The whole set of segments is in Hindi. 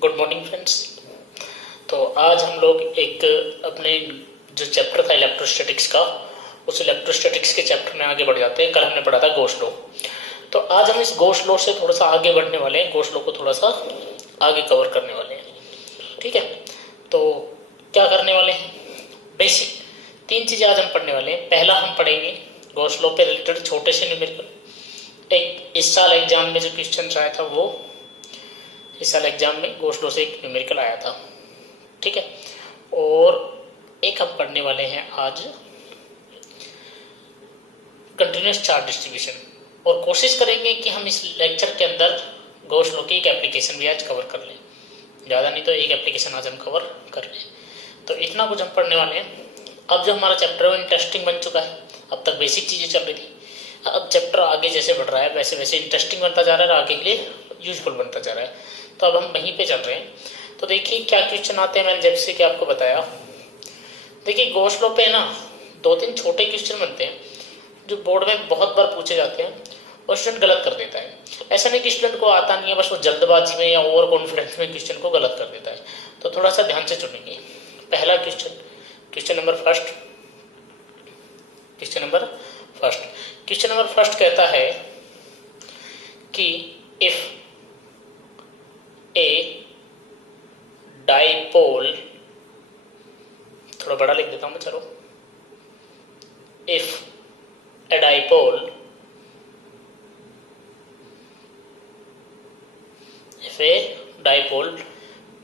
Good morning friends. तो आज हम लोग एक अपने जो चैप्टर था इलेक्ट्रोस्टैटिक्स का, उस इलेक्ट्रोस्टैटिक्स के चैप्टर में आगे बढ़ जाते हैं। कल हमने पढ़ा था गॉस लॉ, तो आज हम इस गॉस लॉ से थोड़ा सा आगे बढ़ने वाले हैं। गॉस लॉ को थोड़ा सा आगे कवर करने वाले हैं, ठीक है। तो क्या करने वाले हैं, बेसिक 3 चीज़ें आज हम पढ़ने वाले हैं। पहला हम पढ़ेंगे गॉस लॉ पे रिलेटेड छोटे से न्यूमेरिकल। एक इस साल एग्जाम में जो क्वेश्चन आया था वो इस साल एग्जाम में गॉस लॉ से एक न्यूमेरिकल आया था, ठीक है। और एक हम पढ़ने वाले हैं आज कंटिन्यूस चार्ज डिस्ट्रीब्यूशन, और कोशिश करेंगे कि हम इस लेक्चर के अंदर गॉस लॉ की एक एप्लीकेशन भी आज कवर कर लें। ज़्यादा नहीं तो एक एप्लीकेशन आज हम कवर कर लें, तो इतना कुछ हम पढ़ने वाले हैं। अब जो हमारा चैप्टर है वो इंटरेस्टिंग बन चुका है। अब तक बेसिक चीज़ें चल रही थी, अब चैप्टर आगे जैसे बढ़ रहा है वैसे वैसे इंटरेस्टिंग बनता जा रहा है और आगे के लिए यूजफुल बनता जा रहा है। तो अब हम वहीं पे चल रहे हैं। तो देखिए क्या क्वेश्चन आते हैं, मैंने जैसे कि आपको बताया। देखिए गॉस लॉ पे ना 2-3 छोटे क्वेश्चन बनते हैं जो बोर्ड में बहुत बार पूछे जाते हैं और स्टूडेंट गलत कर देता है। ऐसा नहीं कि स्टूडेंट को आता नहीं है, बस वो जल्दबाजी में या ओवर कॉन्फिडेंस में क्वेश्चन को गलत कर देता है। तो थोड़ा सा ध्यान से चुनेंगे। पहला क्वेश्चन, क्वेश्चन नंबर फर्स्ट कहता है कि इफ ए डाइपोल, थोड़ा बड़ा लिख देता हूं मैं, चलो। If a dipole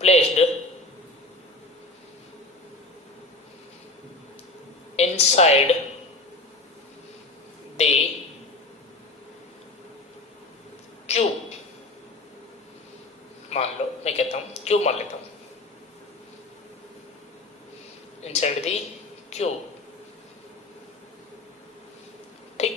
placed inside the cube, मान लो, मैं कहता हूं क्यूब मान लेता हूं, इनसाइड द क्यूब, ठीक।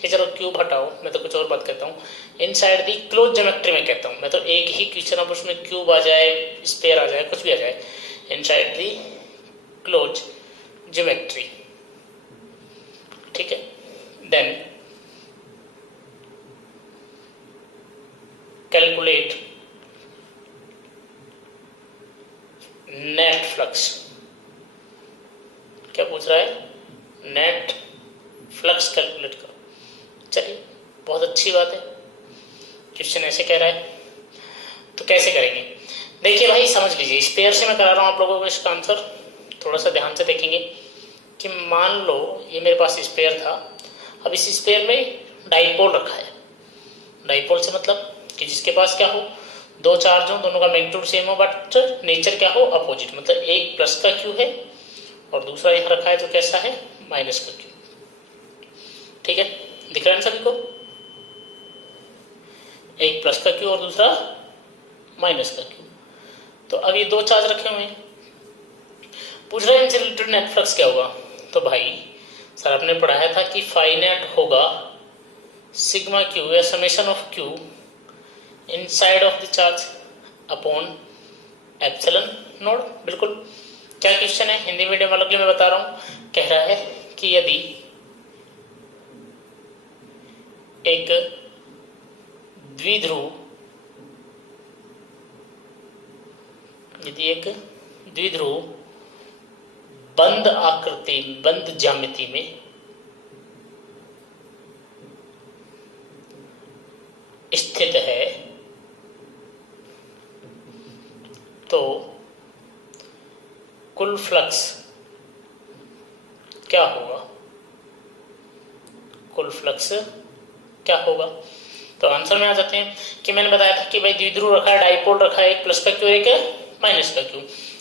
ये चलो क्यूब हटाओ, मैं तो कुछ और बात कहता हूँ। इनसाइड दी क्लोज ज्योमेट्री में कहता हूँ मैं, तो एक ही क्वेश्चन, अब उसमें क्यूब आ जाए, स्पेयर आ जाए, कुछ भी आ जाए। इनसाइड दी क्लोज ज्योमेट्री, ठीक है। Then calculate net flux. क्या पूछ रहा है, नेट फ्लक्स कैलकुलेट करो। चलिए बहुत अच्छी बात है, क्वेश्चन ऐसे कह रहा है, तो कैसे करेंगे। देखिए भाई समझ लीजिए, स्पेयर से मैं करा रहा हूं आप लोगों को इसका आंसर। थोड़ा सा ध्यान से देखेंगे कि मान लो ये मेरे पास स्पेयर था, अब इस स्पेयर में डाइपोल रखा है। डाइपोल से मतलब कि जिसके पास क्या हो, 2 चार्ज हो, दोनों का मैग्नीट्यूड सेम हो, बट नेचर क्या हो, अपोजिट। मतलब एक प्लस का क्यू है और दूसरा यहाँ रखा है जो कैसा है, माइनस का क्यू, ठीक है। दिख रहा है सभी को, एक प्लस का क्यू और दूसरा माइनस का क्यू। तो अब ये 2 चार्ज रखे हुए हैं, पूछ रहे हैं इनसे रिलेटेड नेट फ्लक्स क्या होगा। तो भाई सर आपने पढ़ाया था कि फाइनेट होगा सिग्मा क्यू या summation of Q inside of the charge upon epsilon node. बिल्कुल। क्या क्वेश्चन है, हिंदी मीडियम वालों के लिए मैं बता रहा हूं। कह रहा है कि यदि एक द्विध्रुव बंद आकृति, बंद ज्यामिति में स्थित है, तो कुल फ्लक्स क्या होगा, कुल फ्लक्स क्या होगा। तो आंसर में आ जाते हैं कि मैंने बताया था कि भाई द्विध्रुव रखा है, डाइपोल रखा है, एक प्लस का क्यू एक माइनस का क्यू।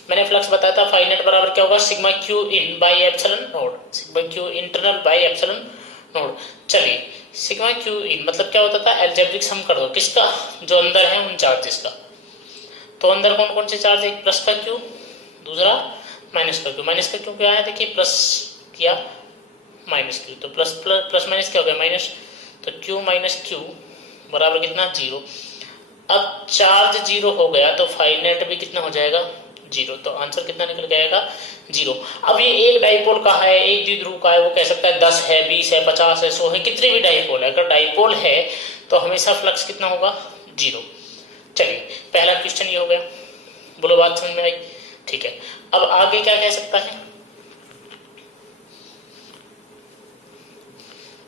मैंने फ्लक्स बताया था फाइनेट बराबर क्या होगा, sigma Q in by epsilon node, sigma Q internal by epsilon node. चलिए सिग्मा क्यू इन मतलब क्या होता था, एल्जेब्रिक सम कर दो किसका, जो अंदर है उन चार्जेस का। तो अंदर कौन कौन से चार्ज, एक प्लस का क्यू, दूसरा माइनस का क्यू। माइनस का क्यू क्या है, देखिए प्लस किया माइनस क्यू, तो प्लस प्लस प्लस माइनस क्या हो गया, माइनस। तो क्यू माइनस क्यू बराबर कितना, 0। अब चार्ज 0 हो गया तो फाइनेट भी कितना हो जाएगा, 0। तो आंसर कितना निकल जाएगा, 0। अब ये एक डाइपोल का है, एक द्विध्रुव का है, वो कह सकता है 10 है, 20 है, 50 है, 100 है, कितने भी डाइपोल है। अगर डाइपोल है तो हमेशा फ्लक्स कितना होगा, 0। चलिए पहला क्वेश्चन ये हो गया, बोलो बात समझ में आई? ठीक है, अब आगे क्या कह सकता है,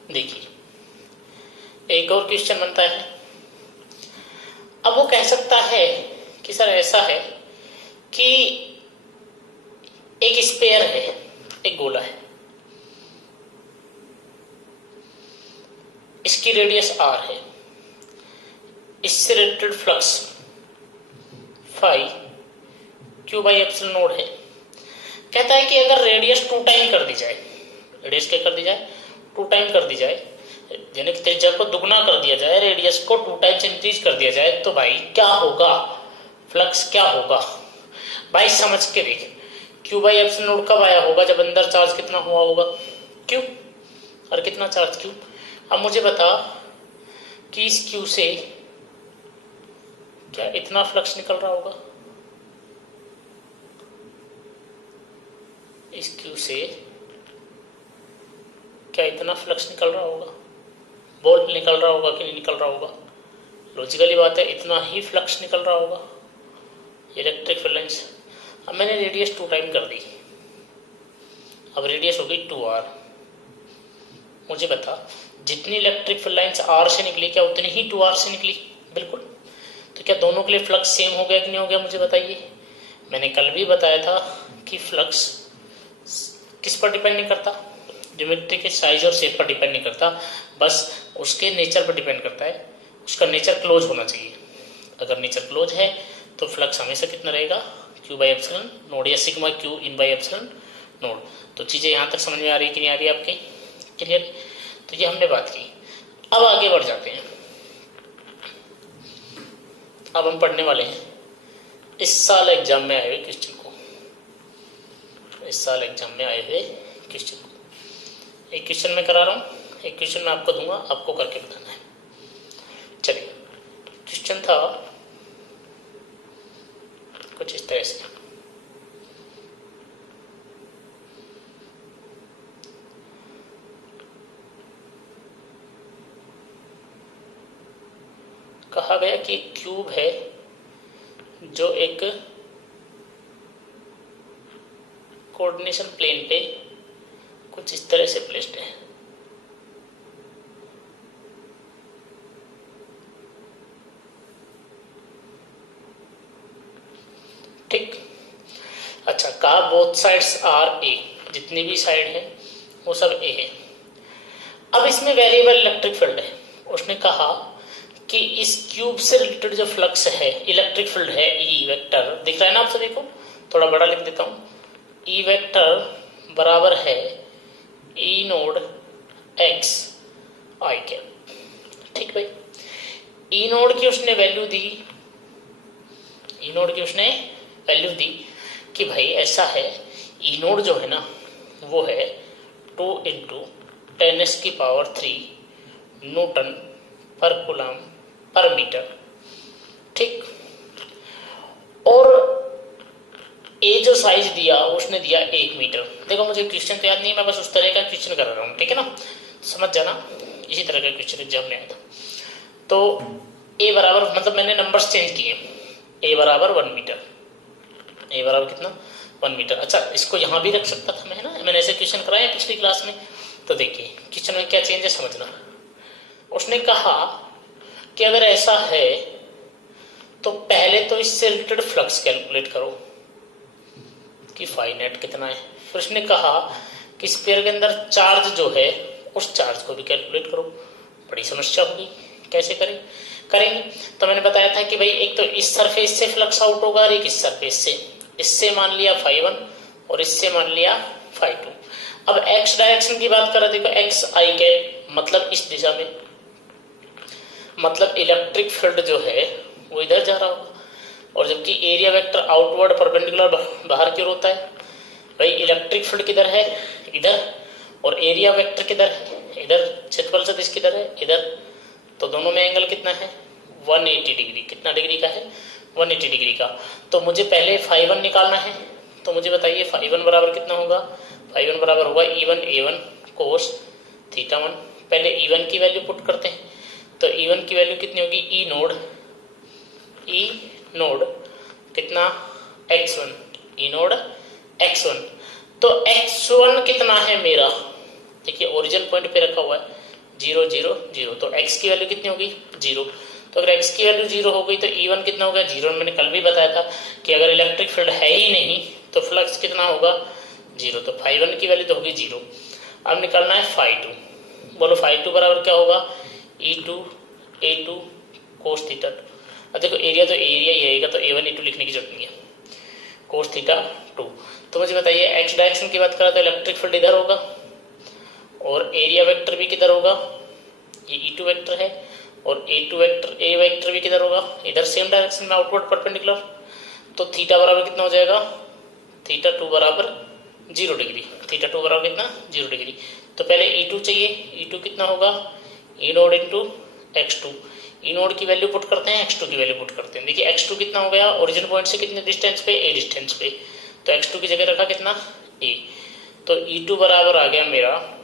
देखिए एक और क्वेश्चन बनता है। अब वो कह सकता है कि सर ऐसा है कि एक स्पेयर है, एक गोला है, इसकी रेडियस r है, इससे related flux phi Q by epsilon naught है। कहता है कि अगर रेडियस 2 टाइम कर दी जाए, रेडियस क्या कर दी जाए, 2 टाइम कर दी जाए, यानी कि त्रिज्या को दुगना कर दिया जाए, रेडियस को 2 टाइम्स इंक्रीज कर दिया जाए, तो भाई क्या होगा, फ्लक्स क्या होगा? भाई समझ के देख, क्यू बाई एप्सिलॉन नॉट कब आया होगा, जब अंदर चार्ज कितना हुआ होगा, क्यू, और कितना चार्ज क्यू। अब मुझे बता कि इस क्यू से क्या इतना फ्लक्स निकल रहा होगा, इस क्यू से क्या इतना फ्लक्स निकल रहा होगा, बोल्ट निकल रहा होगा कि नहीं निकल रहा होगा? लॉजिकली बात है, इतना ही फ्लक्स निकल रहा होगा इलेक्ट्रिक फील्ड लाइंस। अब मैंने रेडियस 2 टाइम कर दी, अब रेडियस हो गई 2r। मुझे बता जितनी इलेक्ट्रिक फील्ड लाइंस r से निकली क्या उतनी ही 2r से निकली? बिल्कुल। तो क्या दोनों के लिए फ्लक्स सेम हो गया कि नहीं हो गया, मुझे बताइए। मैंने कल भी बताया था कि फ्लक्स किस पर डिपेंड नहीं करता, ज्योमेट्री के साइज और शेप पर डिपेंड नहीं करता, बस उसके नेचर पर डिपेंड करता है। उसका नेचर क्लोज होना चाहिए। अगर नेचर क्लोज है तो फ्लक्स हमेशा कितना रहेगा, क्यू बाई एप्सिलॉन नोड या sigma Q in by epsilon node. तो चीजें यहाँ तक समझ में आ रही कि नहीं आ रही आपके, क्लियर? तो ये हमने बात की। अब आगे बढ़ जाते हैं। अब हम पढ़ने वाले हैं इस साल एग्जाम में आए हुए क्वेश्चन को, इस साल एग्जाम में आए हुए क्वेश्चन को। एक क्वेश्चन मैं करा रहा हूँ, एक क्वेश्चन मैं आपको दूंगा, आपको करके बताना है। चलिए, क्वेश्चन था कुछ इस तरह से, कहा गया कि क्यूब है जो एक कोऑर्डिनेशन प्लेन पे कुछ इस तरह से प्लेस्ड है। ठीक, अच्छा, कहा बोथ साइड्स आर ए, जितनी भी साइड है वो सब ए है। अब इसमें वेरिएबल इलेक्ट्रिक फील्ड है। उसने कहा कि इस क्यूब से रिलेटेड जो फ्लक्स है, इलेक्ट्रिक फील्ड है, ई वेक्टर दिख रहा है ना आप सभी को, थोड़ा बड़ा लिख देता हूं, ई वेक्टर बराबर है ई नोड एक्स आई कैप। ठीक भाई, ई नोड की उसने वैल्यू दी, ई नोड की उसने वैल्यू दी कि भाई ऐसा है, ई नोड जो है ना वो है 2 × 10⁻³ न्यूटन पर कूलम पर मीटर। ठीक, और ए जो साइज दिया उसने दिया 1 मीटर। देखो मुझे क्वेश्चन तो याद नहीं, मैं बस उस तरह का क्वेश्चन कर रहा हूँ, ठीक है ना, समझ जाना, इसी तरह का क्वेश्चन एग्जाम में आया था। तो ए बराबर, मतलब मैंने नंबर्स चेंज किए, ए बराबर 1 मीटर, ए बराबर कितना, 1 मीटर। अच्छा, इसको यहाँ भी रख सकता था मैं, है ना, मैंने ऐसे क्वेश्चन कराए पिछली क्लास में। तो देखिए क्वेश्चन में क्या चेंज है समझना। उसने कहा कि अगर ऐसा है तो पहले तो इससे रिलेटेड फ्लक्स कैलकुलेट करो कि फाई नेट कितना है। फिर उसने कहा कि स्फीयर के अंदर चार्ज जो है उस चार्ज को भी कैलकुलेट करो। बड़ी समस्या होगी, कैसे करेंगे? तो मैंने बताया था कि भाई एक तो इस सरफेस से फ्लक्स आउट होगा और एक इस सरफेस से, इससे मान लिया φ1 और इससे मान लिया φ2। अब एक्स डायरेक्शन की बात करें, देखो एक्स आई कैप, मतलब इस दिशा में, मतलब इलेक्ट्रिक फील्ड जो है वो इधर जा रहा होगा, और जबकि एरिया वेक्टर आउटवर्ड परपेंडिकुलर बाहर की ओर होता है। भाई इलेक्ट्रिक फील्ड किधर है, इधर, और एरिया वेक्टर किधर है, इधर, क्षेत्रफल सदिश किधर है, इधर। तो दोनों में एंगल कितना है, 180 डिग्री। कितना डिग्री का है, 180 डिग्री का। तो मुझे पहले φ1 निकालना है, तो मुझे बताइए φ1 बराबर कितना होगा। φ1 बराबर होगा E1 A1 cos θ1। पहले E1 की वैल्यू पुट करते हैं, तो E1 की वैल्यू कितनी होगी, ई नोड कितना x1, ई नोड x1। तो x1 कितना है मेरा, देखिए ओरिजिन पॉइंट पे रखा हुआ है 0 0 0, तो x की वैल्यू कितनी होगी 0। तो अगर x की वैल्यू 0 हो गई तो E1 कितना होगा 0। मैंने कल भी बताया था कि अगर इलेक्ट्रिक फील्ड है ही नहीं तो फ्लक्स कितना होगा 0, तो φ1 की वैल्यू तो होगी 0। अब निकालना है φ2, बोलो φ2 बराबर क्या होगा E2 A2 cos थीटा। अब देखो एरिया तो एरिया ही आएगा, तो A1 A2 लिखने की जरूरत नहीं है, cos थीटा 2। तो मुझे बताइए x डायरेक्शन की बात करा तो इलेक्ट्रिक फील्ड इधर होगा और एरिया वेक्टर भी किधर होगा, ये E2 वेक्टर है, और A2 वेक्टर A वेक्टर भी किधर होगा इधर, सेम डायरेक्शन में आउटवर्ड परपेंडिकुलर। तो थीटा बराबर कितना हो जाएगा, थीटा 2 बराबर 0 डिग्री, थीटा 2 बराबर कितना 0 डिग्री। तो पहले E2 चाहिए, E2 कितना होगा E नोड इंटू x2, ई नोड की वैल्यू पुट करते हैं, x2 की वैल्यू पुट करते हैं। देखिए x2 कितना हो गया ओरिजिन पॉइंट से कितने डिस्टेंस पे, a डिस्टेंस पे, तो x2 की जगह रखा कितना a। तो E2 बराबर आ गया मेरा,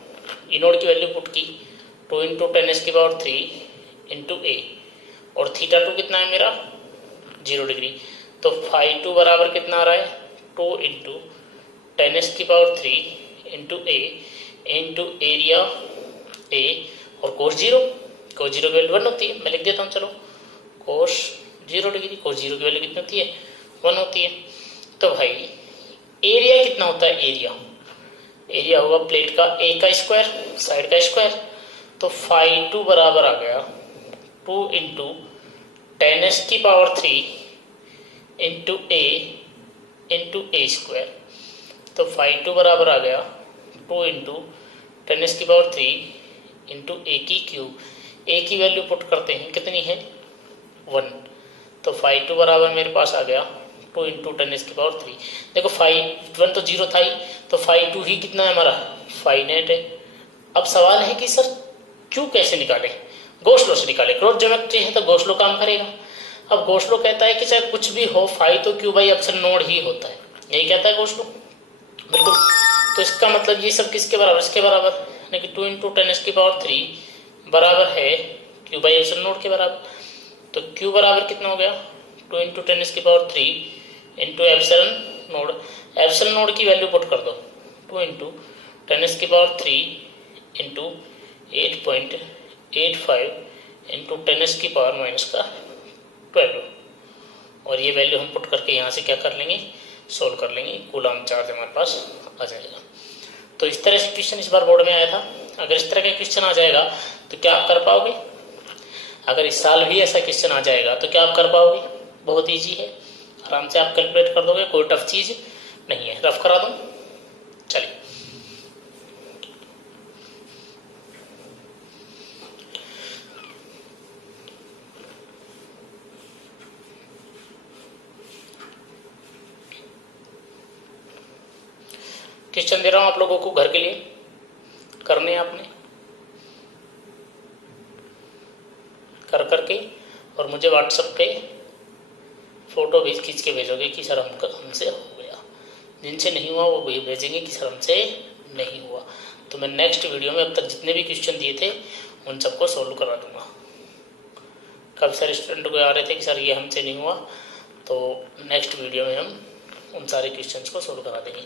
ई नोड की वैल्यू पुट की 2 इंटू 10⁻³ इंटू a, और थीटा 2 कितना है मेरा 0 डिग्री। तो φ2 बराबर कितना आ रहा है 2 into 10⁻³ into a into area a और कोस 0, कोस 0 की वैल्यू 1 होती है, मैं लिख देता हूँ चलो, कोस 0 डिग्री, कोस 0 की वैल्यू कितनी होती है 1 होती है। तो भाई एरिया कितना होता है, एरिया होगा प्लेट का ए का स्क्वायर साइड का स्क्वायर। तो φ2 बराबर आ गया 2 into 10⁻³ into a into a square. तो φ2 बराबर आ गया 2 इंटू 10⁻³ इंटू a की क्यूब, a की वैल्यू पुट करते हैं कितनी है 1। तो φ2 बराबर मेरे पास आ गया 2 इंटू 10⁻³। देखो φ1 तो 0 था ही, तो φ2 ही कितना है हमारा φ0 है। अब सवाल है कि सर क्यू कैसे निकाले, गोसलो से निकाले, क्रॉस ज्योमेट्री है तो गोसलो काम करेगा। अब गोसलो कहता है कि चाहे कुछ भी हो फाई तो क्यू बाई एप्सिलॉन नोड ही होता है, यही कहता है गोसलो, बिल्कुल। तो इसका मतलब ये सब किसके बराबर, इसके बराबर, यानी कि 2 इंटू 10⁻³ बराबर है क्यू बाई एप्सिलॉन नोड के बराबर। तो क्यू बराबर कितना हो गया 2 into 10⁻³ into epsilon node, epsilon node की वैल्यू पुट कर दो 2 इंटू 10⁻³ इंटू 8.85 इंटू 10⁻⁻12, और ये वैल्यू हम पुट करके यहाँ से क्या कर लेंगे सोल्व कर लेंगे, कूलम चार्ज हमारे पास आ जाएगा। तो इस तरह से क्वेश्चन इस बार बोर्ड में आया था। अगर इस तरह का क्वेश्चन आ जाएगा तो क्या आप कर पाओगे, अगर इस साल भी ऐसा क्वेश्चन आ जाएगा तो क्या आप कर पाओगे, बहुत ईजी है, आराम से आप कैलकुलेट कर दोगे, कोई टफ चीज नहीं है। रफ करा दूं, चलिए क्वेश्चन दे रहा हूं आप लोगों को घर के लिए, करने आपने कर करके और मुझे व्हाट्सएप पे फोटो खींच के भेजोगे कि सर हमसे हो गया, जिनसे नहीं हुआ वो भेजेंगे कि सर हमसे नहीं हुआ। तो मैं नेक्स्ट वीडियो में अब तक जितने भी क्वेश्चन दिए थे उन सबको सोल्व करा दूंगा। कब सारे स्टूडेंट को आ रहे थे कि सर ये हमसे नहीं हुआ, तो नेक्स्ट वीडियो में हम उन सारे क्वेश्चंस को सोल्व करा देंगे।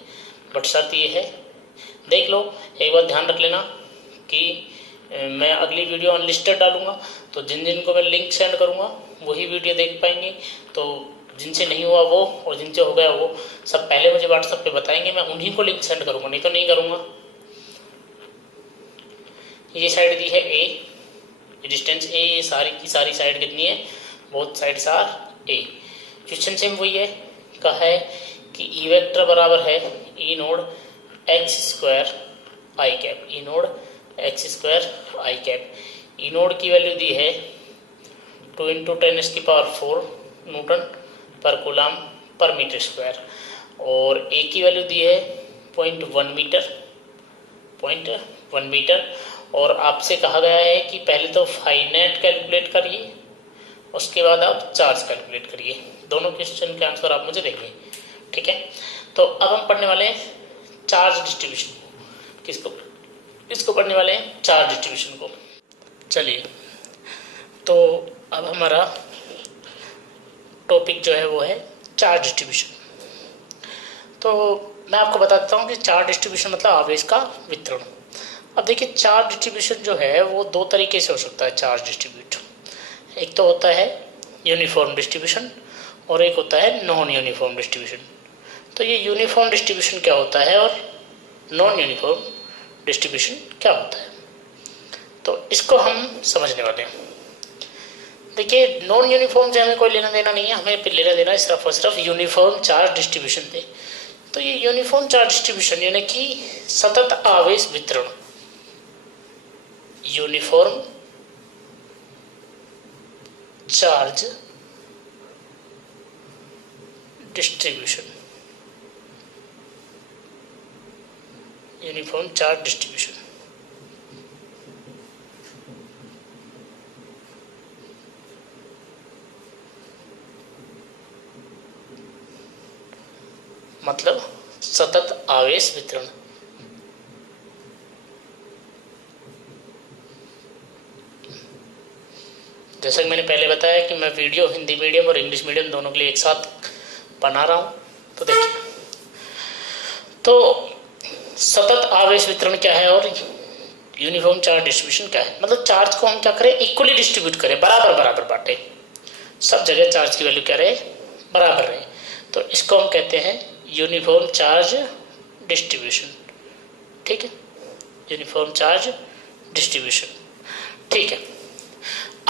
बट शर्त ये है, देख लो एक बार ध्यान रख लेना कि मैं अगली वीडियो अनलिस्टेड डालूंगा, तो जिन जिन को मैं लिंक सेंड करूंगा वही वीडियो देख पाएंगे। तो जिनसे नहीं हुआ वो और जिनसे हो गया वो सब पहले मुझे व्हाट्सएप पे बताएंगे, मैं उन्हीं को लिंक सेंड करूंगा, नहीं तो नहीं करूंगा। ये साइड दी है ए, डिस्टेंस ए, ये सारी की सारी साइड कितनी है, both sides are a. Question same वही है, कहा है कि ई वेक्टर बराबर है E naught X square I cap, E naught X square I cap. E naught की वैल्यू दी है 2 इंटू 10⁻⁴ न्यूटन पर कूलम पर मीटर स्क्वायर, और ए की वैल्यू दी है 0.1 मीटर, 0.1 मीटर। और आपसे कहा गया है कि पहले तो फाइनेट कैलकुलेट करिए, उसके बाद आप चार्ज कैलकुलेट करिए। दोनों क्वेश्चन के आंसर आप मुझे देंगे, ठीक है। तो अब हम पढ़ने वाले हैं चार्ज डिस्ट्रीब्यूशन, किसको पढ़ने वाले हैं, चार्ज डिस्ट्रीब्यूशन को। चलिए, तो अब हमारा टॉपिक जो है वो है चार्ज डिस्ट्रीब्यूशन। तो मैं आपको बता देता हूँ कि चार्ज डिस्ट्रीब्यूशन मतलब आवेश का वितरण। अब देखिए चार्ज डिस्ट्रीब्यूशन जो है वो दो तरीके से हो सकता है चार्ज डिस्ट्रीब्यूट। एक तो होता है यूनिफॉर्म डिस्ट्रीब्यूशन और एक होता है नॉन यूनिफॉर्म डिस्ट्रीब्यूशन। तो ये यूनिफॉर्म डिस्ट्रीब्यूशन क्या होता है और नॉन यूनिफॉर्म डिस्ट्रीब्यूशन क्या होता है, तो इसको हम समझने वाले हैं। देखिए नॉन यूनिफॉर्म से हमें कोई लेना देना नहीं है, हमें लेना देना है सिर्फ और सिर्फ यूनिफॉर्म चार्ज डिस्ट्रीब्यूशन से। तो ये यूनिफॉर्म चार्ज डिस्ट्रीब्यूशन यानी कि सतत आवेश वितरण, uniform charge distribution, uniform charge distribution. मतलब सतत आवेश वितरण। जैसा कि मैंने पहले बताया कि मैं वीडियो हिंदी मीडियम और इंग्लिश मीडियम दोनों के लिए एक साथ बना रहा हूं। तो देखिए, तो सतत आवेश वितरण क्या है और यूनिफॉर्म चार्ज डिस्ट्रीब्यूशन क्या है। मतलब चार्ज को हम क्या करें, इक्वली डिस्ट्रीब्यूट करें, बराबर बराबर बांटे, सब जगह चार्ज की वैल्यू क्या रहे, बराबर रहे। तो इसको हम कहते हैं यूनिफॉर्म चार्ज डिस्ट्रीब्यूशन। ठीक है, यूनिफॉर्म चार्ज डिस्ट्रीब्यूशन। ठीक है,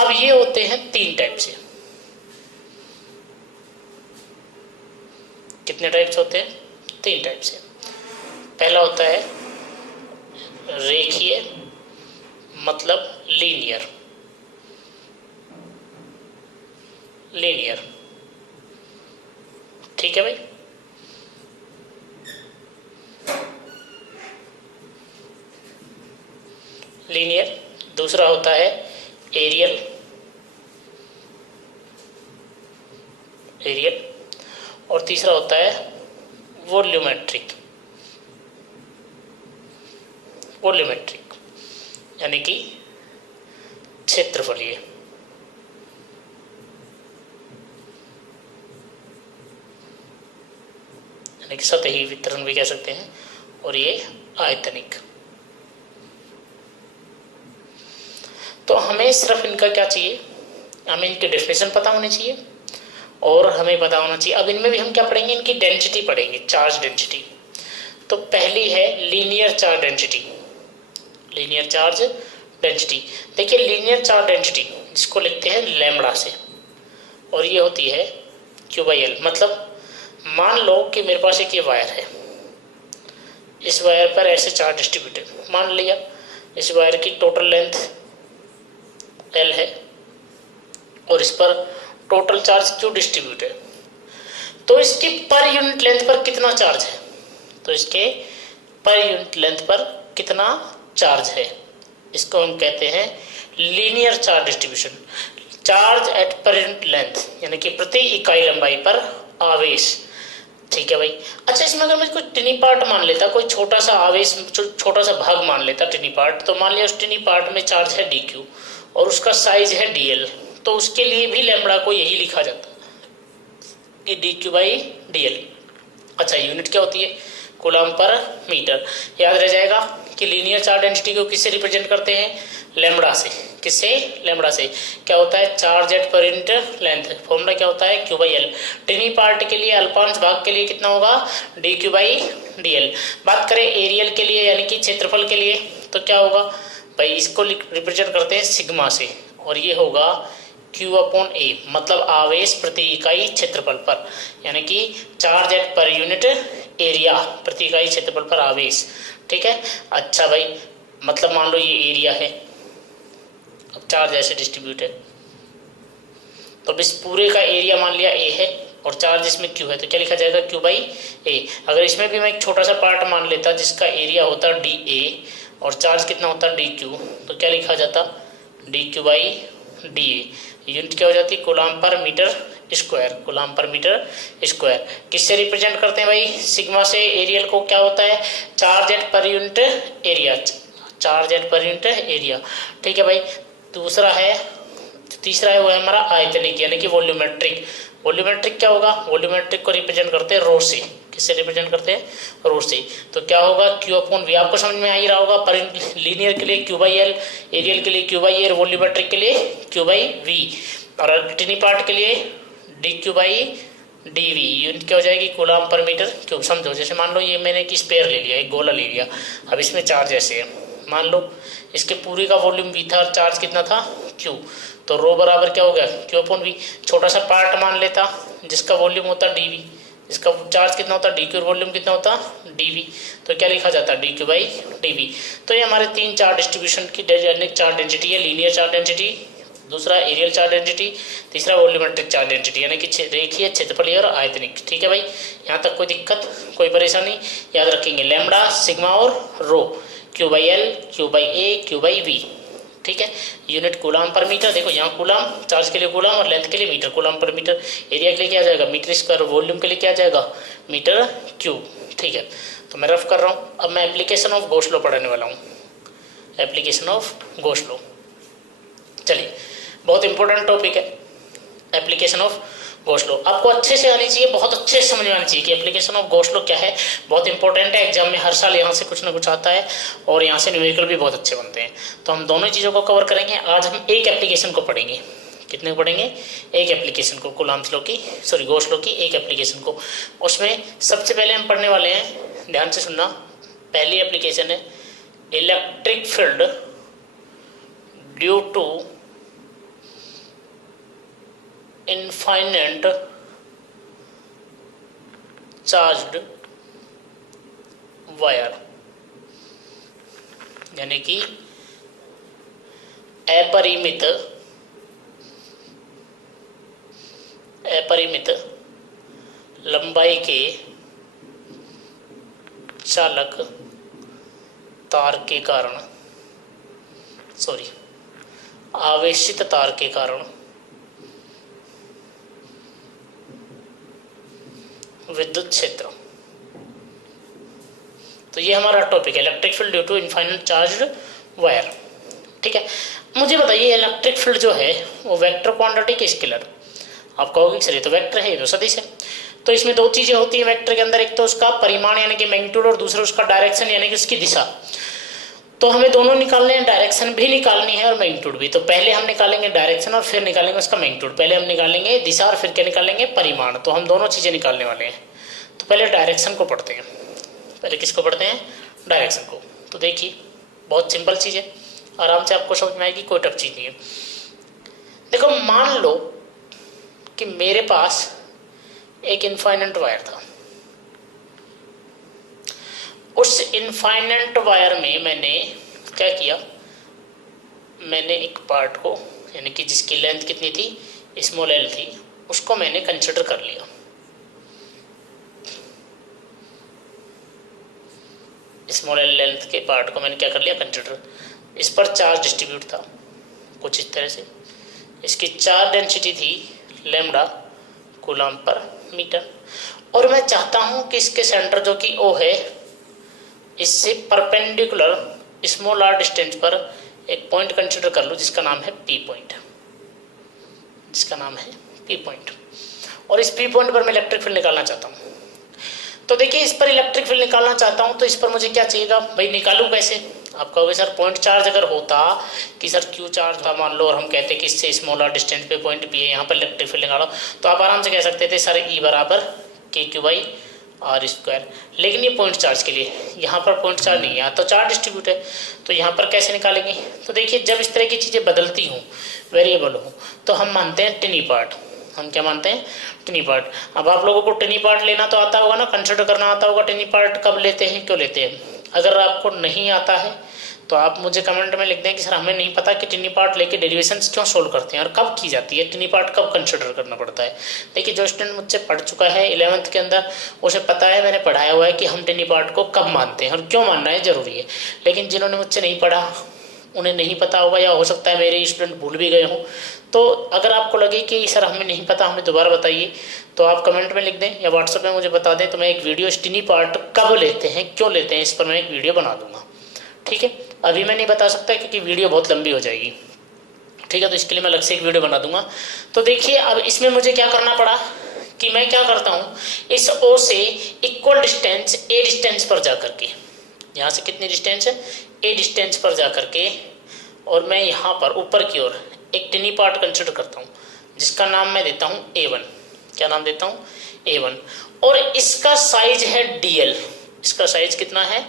अब ये होते हैं तीन टाइप से। कितने टाइप्स होते हैं, तीन टाइप से। पहला होता है रेखीय मतलब लीनियर, लीनियर। ठीक है भाई, लीनियर। दूसरा होता है एरियल, एरियल। और तीसरा होता है वॉल्यूमेट्रिक, वॉल्यूमेट्रिक यानी कि क्षेत्रफलीय। यानी कि सतही वितरण भी कह सकते हैं, और ये आयतनिक। तो हमें सिर्फ इनका क्या चाहिए, हमें इनकी डेफिनेशन पता होनी चाहिए और हमें पता होना चाहिए। अब इनमें भी हम क्या पढ़ेंगे, इनकी डेंसिटी पढ़ेंगे, चार्ज डेंसिटी। तो पहली है linear charge density, linear charge density. देखिए लीनियर चार्ज डेंसिटी जिसको लिखते हैं लैम्बडा से, और ये होती है Q/L। मतलब मान लो कि मेरे पास एक ये वायर है, इस वायर पर ऐसे चार्ज डिस्ट्रीब्यूटेड, मान लिया इस वायर की टोटल लेंथ L है और इस पर टोटल चार्ज Q डिस्ट्रीब्यूट है। तो इसके पर यूनिट लेंथ पर कितना चार्ज है, तो इसके पर यूनिट लेंथ पर कितना चार्ज है, इसको हम कहते हैं linear charge distribution. Charge at per unit length यानी कि प्रति इकाई लंबाई पर आवेश। ठीक है भाई। अच्छा, इसमें अगर मैं कोई टिनी पार्ट मान लेता, कोई छोटा सा आवेश, छोटा सा भाग मान लेता टिनी पार्ट, तो मान लिया उस टिनी पार्ट में चार्ज है dq और उसका साइज है dl, तो उसके लिए भी लैम्बडा को यही लिखा जाता कि dq/dl। अच्छा, यूनिट क्या होती है, कूलम पर मीटर। याद रह जाएगा कि लीनियर चार्ज डेंसिटी को किससे रिप्रेजेंट करते हैं, लैम्बडा से। किससे, लैम्बडा से। क्या होता है, charge at per unit length, formula क्या होता है Q/L। टिनी पार्ट के लिए, अल्पांश भाग के लिए कितना होगा, dq/dl। बात करें एरियल के लिए यानी कि क्षेत्रफल के लिए, तो क्या होगा भाई, इसको रिप्रेजेंट करते हैं सिग्मा से, और ये होगा Q/A। मतलब आवेश प्रति इकाई क्षेत्रफल पर, यानी कि charge at per unit area, प्रति इकाई क्षेत्रफल पर आवेश। ठीक है। अच्छा भाई, मतलब मान लो ये एरिया है, अब चार्ज ऐसे डिस्ट्रीब्यूट है, तो इस पूरे का एरिया मान लिया A है और चार्ज इसमें Q है, तो क्या लिखा जाएगा Q/A। अगर इसमें भी मैं एक छोटा सा पार्ट मान लेता जिसका एरिया होता dA और चार्ज कितना होता dQ, तो क्या लिखा जाता dQ/dA। यूनिट क्या हो जाती, कूलम पर मीटर स्क्वायर, कूलम पर मीटर स्क्वायर। किससे रिप्रेजेंट करते हैं भाई, सिग्मा से। एरियल को क्या होता है, charge at per unit area, charge at per unit area. ठीक है भाई। दूसरा है, तीसरा है वो है हमारा आयतनिक यानी कि वॉल्यूमेट्रिक। वॉल्यूमेट्रिक क्या होगा, वॉल्यूमेट्रिक को रिप्रेजेंट करते हैं रो से, किससे रिप्रेजेंट करते हैं, रो से। तो क्या होगा, क्यू अपॉन वी, आपको समझ में आ ही रहा होगा, पर लीनियर के लिए क्यू बाई एल, एरियल के लिए क्यू बाई ए, वॉल्यूमेट्रिक के लिए क्यू बाई वी, और टिनी पार्ट के लिए D Q by D V, unit क्या हो जाएगी, कूलम पर मीटर क्यूब। समझो, जैसे मान लो ये मैंने एक स्पेयर ले लिया, एक गोला ले लिया, अब इसमें चार्ज ऐसे है, मान लो इसके पूरी का वॉल्यूम वी था और चार्ज कितना था, क्यू, तो रो बराबर क्या हो गया, क्यू अपॉन वी। छोटा सा पार्ट मान लेता जिसका वॉल्यूम होता डी वी, इसका चार्ज कितना होता डी क्यू, वॉल्यूम कितना होता डी वी, तो क्या लिखा जाता D Q by D V. तो ये हमारे तीन चार्ज डिस्ट्रीब्यूशन की चार्ज डेंसिटी है, लीनियर चार्ज डेंसिटी, दूसरा एरियल चार्ज डेंसिटी, तीसरा वॉल्यूमेट्रिक चार्ज डेंसिटी, यानी कि रेखीय, क्षेत्रफलीय और आयतनिक। ठीक है भाई, यहाँ तक कोई दिक्कत, कोई परेशानी, याद रखेंगे लैम्बडा, सिग्मा और rho, Q by L, Q by A, Q by V. ठीक है, यूनिट कूलम पर मीटर, देखो यहाँ कूलम, चार्ज के लिए कूलम और लेंथ के लिए मीटर, कूलम पर मीटर, एरिया के लिए क्या आ जाएगा मीटर स्क्वायर, वॉल्यूम के लिए क्या आ जाएगा मीटर क्यूब। ठीक है, तो मैं रफ कर रहा हूँ, अब मैं एप्लीकेशन ऑफ गॉस लॉ पढ़ाने वाला हूँ, एप्लीकेशन ऑफ गॉस लॉ। चलिए, बहुत इंपॉर्टेंट टॉपिक है एप्लीकेशन ऑफ गॉस लॉ, आपको अच्छे से आनी चाहिए, बहुत अच्छे से समझ में आनी चाहिए कि एप्लीकेशन ऑफ गॉस लॉ क्या है, बहुत इंपॉर्टेंट है, एग्जाम में हर साल यहाँ से कुछ ना कुछ आता है और यहाँ से न्यूमेरिकल भी बहुत अच्छे बनते हैं। तो हम दोनों चीज़ों को कवर करेंगे। आज हम एक एप्लीकेशन को पढ़ेंगे, कितने को पढ़ेंगे, एक एप्लीकेशन को, कूलम्स लॉ की, सॉरी गॉस लॉ की एक एप्लीकेशन को। उसमें सबसे पहले हम पढ़ने वाले हैं, ध्यान से सुनना, पहली एप्लीकेशन है electric field due to infinite charged wire, यानी कि अपरिमित लंबाई के चालक तार के कारण, सॉरी आवेशित तार के कारण विद्युत क्षेत्र। तो ये हमारा टॉपिक है electric field due to infinite charged wire. ठीक है, मुझे बताइए इलेक्ट्रिक फील्ड जो है वो वेक्टर क्वांटिटी की स्केलर, आप कहोगे सर ये तो वेक्टर है, ये तो सदिश है। तो इसमें दो चीजें होती है वेक्टर के अंदर, एक तो उसका परिमाण यानी कि मैग्नीट्यूड और दूसरा उसका डायरेक्शन यानी कि उसकी दिशा। तो हमें दोनों निकालने हैं, डायरेक्शन भी निकालनी है और मैग्नीट्यूड भी। तो पहले हम निकालेंगे डायरेक्शन और फिर निकालेंगे उसका मैग्नीट्यूड, पहले हम निकालेंगे दिशा और फिर क्या निकालेंगे परिमाण। तो हम दोनों चीजें निकालने वाले हैं। तो पहले डायरेक्शन को पढ़ते हैं, पहले किसको पढ़ते हैं, डायरेक्शन को। तो देखिए बहुत सिंपल चीज है, आराम से आपको समझ में आएगी, कोई टफ चीज नहीं है। देखो मान लो कि मेरे पास एक इनफाइनाइट वायर था, उस इनफाइनाइट वायर में मैंने क्या किया, मैंने एक पार्ट को यानी कि जिसकी लेंथ कितनी थी, स्मॉल एल थी, उसको मैंने कंसिडर कर लिया। स्मॉल एल लेंथ के पार्ट को मैंने क्या कर लिया, कंसिडर। इस पर चार्ज डिस्ट्रीब्यूट था कुछ इस तरह से, इसकी चार्ज डेंसिटी थी लैम्डा कूलम पर मीटर, और मैं चाहता हूं कि इसके सेंटर जो कि O है, इससे परपेंडिकुलर स्मॉल r डिस्टेंस पर एक पॉइंट कंसिडर कर लूं जिसका नाम है P पॉइंट, जिसका नाम है P पॉइंट। और इस P पॉइंट पर मैं इलेक्ट्रिक फील्ड निकालना चाहता हूं। तो देखिए इस पर इलेक्ट्रिक फील्ड निकालना चाहता हूं, तो इस पर मुझे क्या चाहिएगा भाई, निकालूं कैसे। आप कहोगे सर पॉइंट चार्ज अगर होता कि सर क्यू चार्ज था मान लो, और हम कहते कि इससे स्मॉल r डिस्टेंस पे पॉइंट P है, यहाँ पर इलेक्ट्रिक फील्ड निकालो, तो आप आराम से कह सकते थे सर E बराबर के क्यू बाई आर स्क्वायर। लेकिन ये पॉइंट चार्ज के लिए, यहाँ पर पॉइंट चार्ज नहीं है, यहाँ तो चार्ज डिस्ट्रीब्यूट है, तो यहाँ पर कैसे निकालेंगे। तो देखिए जब इस तरह की चीज़ें बदलती हूँ, वेरिएबल हो, तो हम मानते हैं टिनी पार्ट। हम क्या मानते हैं, टिनी पार्ट। अब आप लोगों को टिनी पार्ट लेना तो आता होगा ना, कंसिडर करना आता होगा, टिनी पार्ट कब लेते हैं, क्यों लेते हैं। अगर आपको नहीं आता है तो आप मुझे कमेंट में लिख दें कि सर हमें नहीं पता कि टिनी पार्ट लेके डेरिवेशंस क्यों सोल्व करते हैं और कब की जाती है, टिनी पार्ट कब कंसिडर करना पड़ता है। देखिए जो स्टूडेंट मुझसे पढ़ चुका है 11th के अंदर, उसे पता है, मैंने पढ़ाया हुआ है कि हम टिनी पार्ट को कब मानते हैं और क्यों मानना है जरूरी है। लेकिन जिन्होंने मुझसे नहीं पढ़ा उन्हें नहीं पता होगा, या हो सकता है मेरे स्टूडेंट भूल भी गए हों। तो अगर आपको लगे कि सर हमें नहीं पता, हमें दोबारा बताइए, तो आप कमेंट में लिख दें या व्हाट्सएप में मुझे बता दें, तो मैं एक वीडियो टिनी पार्ट कब लेते हैं, क्यों लेते हैं, इस पर मैं एक वीडियो बना दूंगा। ठीक है, अभी मैं नहीं बता सकता क्योंकि वीडियो बहुत लंबी हो जाएगी। ठीक है, तो इसके लिए मैं अलग से एक वीडियो बना दूंगा। तो देखिए अब इसमें मुझे क्या करना पड़ा कि मैं क्या करता हूँ, इस O से इक्वल डिस्टेंस A डिस्टेंस पर जा करके, यहाँ से कितनी डिस्टेंस है, A डिस्टेंस पर जा करके, और मैं यहाँ पर ऊपर की ओर एक टिनी पार्ट कंसिडर करता हूँ जिसका नाम मैं देता हूँ A1। क्या नाम देता हूँ, A1। और इसका साइज है DL, इसका साइज कितना है,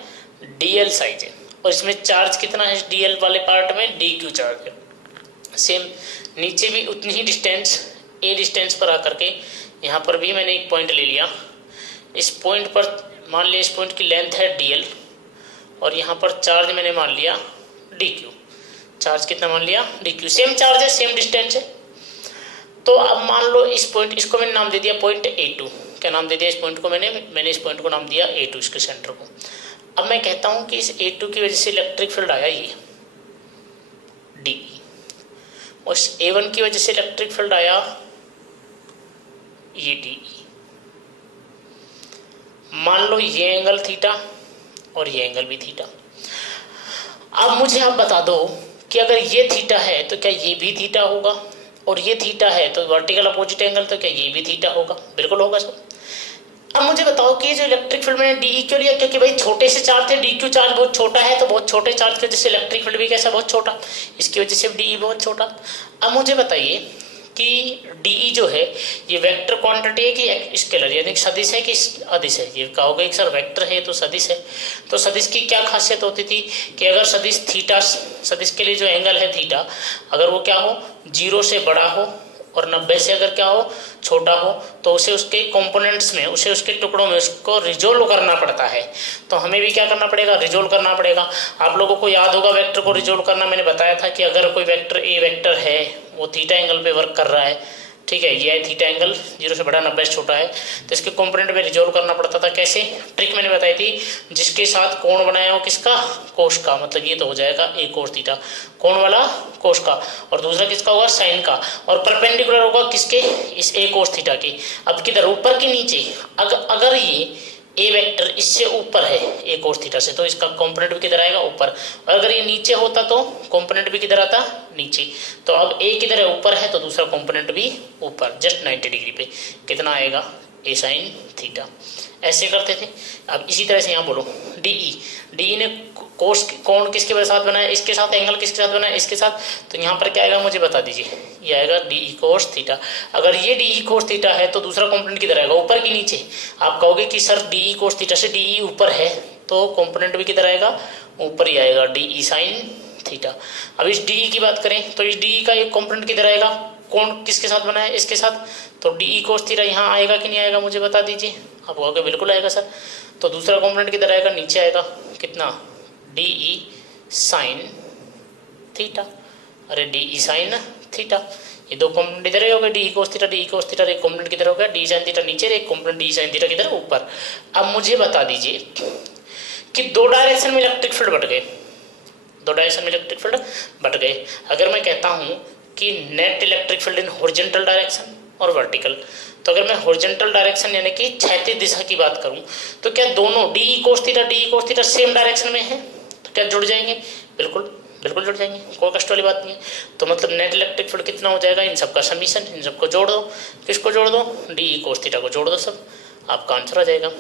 DL साइज है, और इसमें चार्ज कितना है DL वाले पार्ट में, DQ चार्ज है। सेम नीचे भी उतनी ही डिस्टेंस A डिस्टेंस पर आकर के यहाँ पर भी मैंने एक पॉइंट ले लिया, इस पॉइंट पर मान लिया, इस पॉइंट की लेंथ है DL, और यहाँ पर चार्ज मैंने मान लिया DQ। चार्ज कितना मान लिया, DQ। सेम चार्ज है, सेम डिस्टेंस है। तो अब मान लो इस पॉइंट, इसको मैंने नाम दे दिया पॉइंट A2। क्या नाम दे दिया इस पॉइंट को, मैंने इस पॉइंट को नाम दिया A2, इसके सेंटर को। अब मैं कहता हूँ कि इस A2 की वजह से इलेक्ट्रिक फील्ड आया ये DE, और इस A1 की वजह से इलेक्ट्रिक फील्ड आया ये DE। मान लो ये एंगल थीटा और ये एंगल भी थीटा। अब मुझे आप बता दो कि अगर ये थीटा है तो क्या ये भी थीटा होगा, और ये थीटा है तो वर्टिकल अपोजिट एंगल, तो क्या ये भी थीटा होगा, बिल्कुल होगा सर। अब मुझे बताओ कि जो इलेक्ट्रिक फील्ड मैंने DE क्यों लिया, क्योंकि भाई छोटे से चार्ज थे, DQ चार्ज बहुत छोटा है, तो बहुत छोटे चार्ज की वजह से इलेक्ट्रिक फील्ड भी कैसा, बहुत छोटा, इसकी वजह से DE बहुत छोटा। अब मुझे बताइए कि DE जो है ये वेक्टर क्वांटिटी है कि स्केलर, यानी सदिश है कि अदिश है। ये कहोगे कि सर वेक्टर है तो सदिश है, तो सदिश की क्या खासियत होती थी कि अगर सदिश थीटा, सदिश के लिए जो एंगल है थीटा, अगर वो क्या हो, 0 से बड़ा हो और 90 से अगर क्या हो, छोटा हो, तो उसे उसके कंपोनेंट्स में, उसे उसके टुकड़ों में उसको रिजोल्व करना पड़ता है। तो हमें भी क्या करना पड़ेगा, रिजोल्व करना पड़ेगा। आप लोगों को याद होगा वेक्टर को रिजोल्व करना, मैंने बताया था कि अगर कोई वेक्टर A वेक्टर है, वो थीटा एंगल पे वर्क कर रहा है, ठीक है, ये है थीटा एंगल, 0 से बड़ा 90 से छोटा है, तो इसके कंपोनेंट में रिजोल्व करना पड़ता था। कैसे, ट्रिक मैंने बताई थी, जिसके साथ कोण बनाया हो किसका, कोस का, मतलब ये तो हो जाएगा A कोस थीटा, कोण वाला कोस का, और दूसरा किसका होगा, साइन का, और परपेंडिकुलर होगा किसके, इस A कोस थीटा के। अब किधर, ऊपर की नीचे, अगर ये A वेक्टर इससे ऊपर है A कोस थीटा से, तो इसका कंपोनेंट भी किधर आएगा, ऊपर, और अगर ये नीचे होता तो कंपोनेंट भी किधर आता, नीचे। तो अब A किधर है, ऊपर है, तो दूसरा कंपोनेंट भी ऊपर, जस्ट 90 डिग्री पे, कितना आएगा, A साइन थीटा। ऐसे करते थे। अब इसी तरह से यहाँ बोलो DE ने कोस, कोण किसके साथ बनाया, इसके साथ, एंगल किसके साथ बनाया, इसके साथ, तो यहाँ पर क्या आएगा मुझे बता दीजिए, ये आएगा DE कोस थीटा। अगर ये DE कोस थीटा है तो दूसरा कंपोनेंट किधर आएगा, ऊपर की नीचे। आप कहोगे कि सर DE कोस थीटा से DE ऊपर है, तो कंपोनेंट भी किधर आएगा, ऊपर ही आएगा, DE साइन थीटा। अब इस DE की बात करें तो इस DE का एक कंपोनेंट किधर आएगा, कोण किसके साथ बना है, इसके साथ, तो DE कोस थीटा यहाँ आएगा कि नहीं आएगा मुझे बता दीजिए। आप कहोगे बिल्कुल आएगा सर। तो दूसरा कंपोनेंट किधर आएगा, नीचे आएगा, कितना, DE साइन थीटा। अरे DE साइन थीटा, ये दो कंपोनेंट इधर हो गए, DE cos theta, DE cos theta, एक कंपोनेंट किधर हो गया, DE साइन थीटा नीचे, एक कंपोनेंट DE साइन थीटा किधर, ऊपर। अब मुझे बता दीजिए कि दो डायरेक्शन में इलेक्ट्रिक फील्ड बट गए, दो डायरेक्शन में इलेक्ट्रिक फील्ड बट गए। अगर मैं कहता हूँ कि net electric field in horizontal direction और वर्टिकल, तो अगर मैं हॉरिजॉन्टल डायरेक्शन यानी कि क्षैतिज दिशा की बात करूं, तो क्या दोनों DE cos theta same direction में है, तो क्या जुड़ जाएंगे, बिल्कुल बिल्कुल जुड़ जाएंगे, कोई कष्ट वाली बात नहीं है। तो मतलब नेट इलेक्ट्रिक फील्ड कितना हो जाएगा, इन सबका समीशन, इन सबको जोड़ दो, किसको जोड़ दो, DE कोस थीटा को जोड़ दो, सब आपका आंसर आ जाएगा।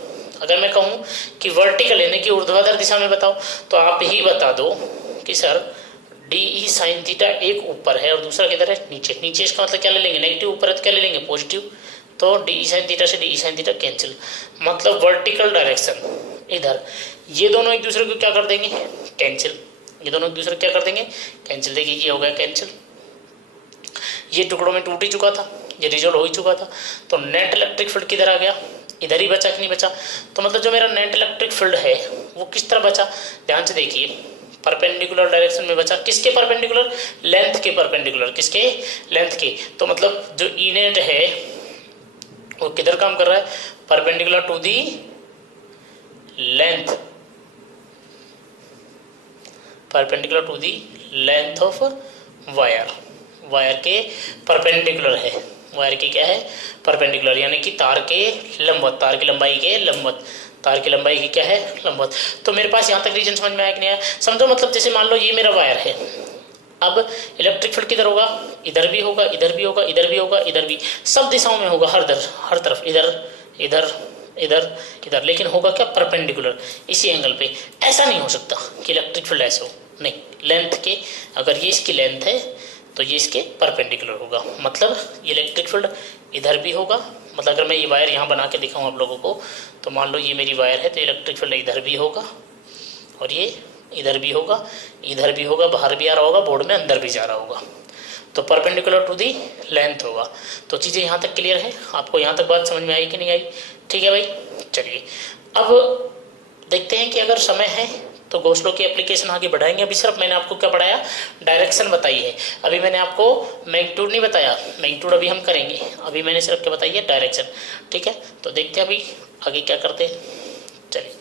अगर मैं कहूँ कि वर्टिकल यानी कि ऊर्ध्वाधर दिशा में बताओ, तो आप ही बता दो कि सर DE साइन थीटा एक ऊपर है और दूसरा किधर है, नीचे। नीचे इसका मतलब क्या ले लेंगे, नेगेटिव, ऊपर है तो क्या ले लेंगे, पॉजिटिव। तो DE साइन थीटा से DE साइन थीटा कैंसिल, मतलब वर्टिकल डायरेक्शन इधर, ये दोनों एक दूसरे को क्या कर देंगे, कैंसिल, ये दोनों एक दूसरे को क्या कर देंगे, कैंसिल। देखिए ये हो गया कैंसिल, ये टुकड़ों में टूट ही चुका था, ये रिजोल्व हो ही चुका था। तो नेट इलेक्ट्रिक फील्ड किधर आ गया, इधर ही बचा कि नहीं बचा। तो मतलब जो मेरा नेट इलेक्ट्रिक फील्ड है वो किस तरह बचा, ध्यान से देखिए, परपेंडिकुलर डायरेक्शन में बचा, किसके परपेंडिकुलर, लेंथ के परपेंडिकुलर, किसके, लेंथ के। तो मतलब जो ई नेट है वो किधर काम कर रहा है, perpendicular to the length, perpendicular to the length of wire, wire के परपेंडिकुलर है, वायर की क्या है, परपेंडिकुलर, यानी कि तार के लंबवत, तार की लंबाई के लंबवत, तार की लंबाई की क्या है, लंबवत। तो मेरे पास यहाँ तक रीजन समझ में आया कि नहीं आया, समझो। मतलब जैसे मान लो ये मेरा वायर है, अब इलेक्ट्रिक फील्ड किधर होगा, इधर भी होगा, इधर भी होगा, इधर भी होगा, इधर भी, सब दिशाओं में होगा, हर तरफ, इधर इधर इधर इधर, लेकिन होगा क्या, परपेंडिकुलर, इसी एंगल पे। ऐसा नहीं हो सकता कि इलेक्ट्रिक फील्ड ऐसे हो, नहीं, लेंथ के, अगर ये इसकी लेंथ है तो ये इसके परपेंडिकुलर होगा, मतलब ये इलेक्ट्रिक फील्ड इधर भी होगा, मतलब अगर मैं ये वायर यहाँ बना के दिखाऊँ आप लोगों को, तो मान लो ये मेरी वायर है, तो इलेक्ट्रिक फील्ड इधर भी होगा और ये इधर भी होगा, इधर भी होगा, बाहर भी आ रहा होगा, बोर्ड में अंदर भी जा रहा होगा, तो परपेंडिकुलर टू दी लेंथ होगा। तो चीज़ें यहाँ तक क्लियर है, आपको यहाँ तक बात समझ में आई कि नहीं आई? ठीक है भाई, चलिए अब देखते हैं कि अगर समय है तो गॉस लॉ की एप्लीकेशन आगे बढ़ाएंगे। अभी सिर्फ मैंने आपको क्या पढ़ाया, डायरेक्शन बताई है, अभी मैंने आपको मैग्नीट्यूड नहीं बताया, मैग्नीट्यूड अभी हम करेंगे, अभी मैंने सिर्फ क्या बताई है, डायरेक्शन। ठीक है, तो देखते हैं अभी आगे क्या करते हैं, चलिए।